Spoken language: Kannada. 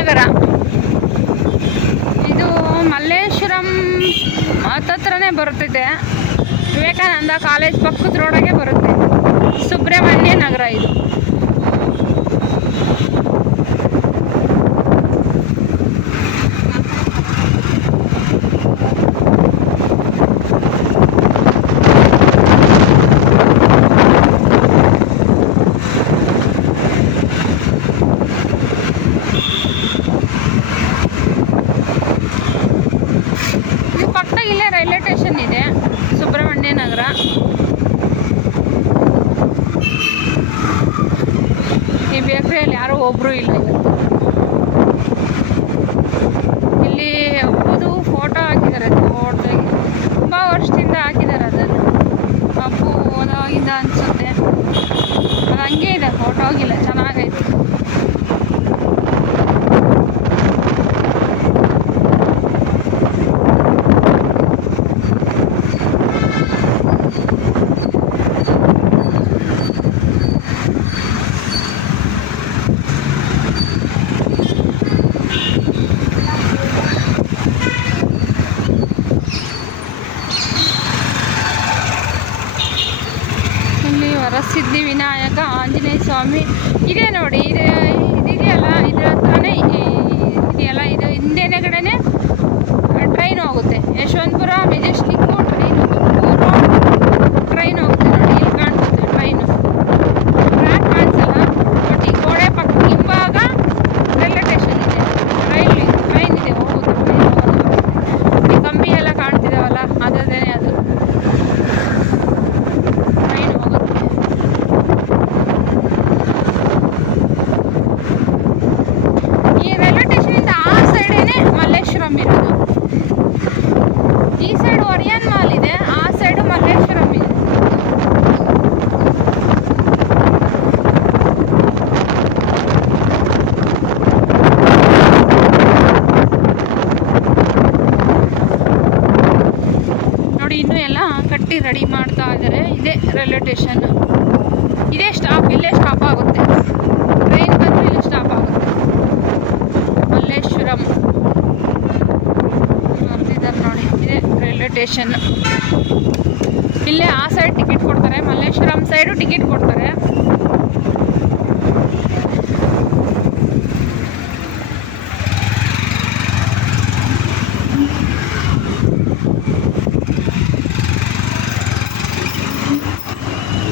ನಗರ. ಇದು ಮಲ್ಲೇಶ್ವರಂ ಹತ್ತತ್ರನೇ ಬರುತ್ತಿದೆ. ವಿವೇಕಾನಂದ ಕಾಲೇಜ್ ಪಕ್ಕದ ರೋಡಾಗೆ ಬರುತ್ತೆ. ಸುಬ್ರಹ್ಮಣ್ಯ ನಗರ ಇದು. ಇಲ್ಲೇ ರೈಲ್ವೆ ಸ್ಟೇಷನ್ ಇದೆ, ಸುಬ್ರಹ್ಮಣ್ಯ ನಗರ. ಈ ಬೇಕ್ರಿಯಲ್ಲಿ ಯಾರೂ ಒಬ್ಬರು ಇಲ್ಲ ಇವತ್ತು. ಇಲ್ಲಿ ಅಪ್ಪುದು ಫೋಟೋ ಹಾಕಿದ್ದಾರೆ ದೊಡ್ಡದಾಗಿ. ತುಂಬ ವರ್ಷದಿಂದ ಹಾಕಿದ್ದಾರೆ ಅದನ್ನು. ಅಪ್ಪು ಹೋದಾಗಿಂದ ಅನಿಸುತ್ತೆ. ಅದು ಹಂಗೆ ಇದೆ, ಫೋಟೋ ಹೋಗಿಲ್ಲ. ಚೆನ್ನಾಗೈತೆ. ವರಸಿದ್ಧಿ ವಿನಾಯಕ ಆಂಜನೇಯ ಸ್ವಾಮಿ ಇದೆ ನೋಡಿ. ಇದೆಯಲ್ಲ, ಇದ್ರ ಹತ್ರನೇ ಇದೆಯಲ್ಲ, ಇದು ಹಿಂದೆನೇ ಕಡೆನೇ ಟ್ರೈನ್ ಹೋಗುತ್ತೆ. ಯಶವಂತಪುರ ಮೆಜೆಸ್ಟಿಕ್ಕು ಟ್ರೈನ್ ಹೋಗುತ್ತೆ ನೋಡಿ. ಇಲ್ಲಿ ಕಾಣಿಸುತ್ತೆ ಟ್ರೈನು. ಟ್ರ್ಯಾಕ್ ಕಾಣಿಸಲ್ಲ, ಬಟ್ ಈ ಗೋಡೆ ಪಕ್ಕ ಹಿಂಭಾಗ ರೈಲ್ವೆ ಸ್ಟೇಷನ್ ಇದೆ. ಟ್ರೈನ್ ಇದೆ, ಹೋಗುತ್ತೆ. ಟ್ರೈನ್ ಈ ಕಂಬಿ ಎಲ್ಲ ಕಾಣ್ತಿದ್ದಾವಲ್ಲ, ಅದೇ ಅದು ಟ್ರೈನ್ ಹೋಗುತ್ತೆ. ಈ ರೈಲ್ವೆ ಸ್ಟೇಷನಿಂದ ಆ ಸೈಡೇನೆ ಮಲ್ಲೇಶ್ವರಂ ಇರೋದು. ಈ ಸೈಡ್ ಒರಿಯನ್ ಮಾಲ್ ಇದೆ, ಆ ಸೈಡು ಮಲ್ಲೇಶ್ವರಂ ಇದೆ. ನೋಡಿ, ಇನ್ನೂ ಎಲ್ಲ ಕಟ್ಟಿ ರೆಡಿ ಮಾಡ್ತಾ ಇದ್ದಾರೆ. ಇದೇ ರೈಲ್ವೆ ಸ್ಟೇಷನ್. ಇದೇ ಸ್ಟಾಪ್, ಇಲ್ಲೇ ಸ್ಟಾಪ್ ಆಗುತ್ತೆ. ಟ್ರೈನ್ ಬಂದು ಇಲ್ಲಿ ಸ್ಟಾಪ್ ಆಗುತ್ತೆ. ಮಲ್ಲೇಶ್ವರಂ ಬರ್ತಿದ್ದಾರೆ ನೋಡಿ. ಇದೇ ರೈಲ್ವೆ ಸ್ಟೇಷನ್. ಇಲ್ಲೇ ಆ ಸೈಡ್ ಟಿಕೆಟ್ ಕೊಡ್ತಾರೆ, ಮಲ್ಲೇಶ್ವರಂ ಸೈಡು ಟಿಕೆಟ್ ಕೊಡ್ತಾರೆ.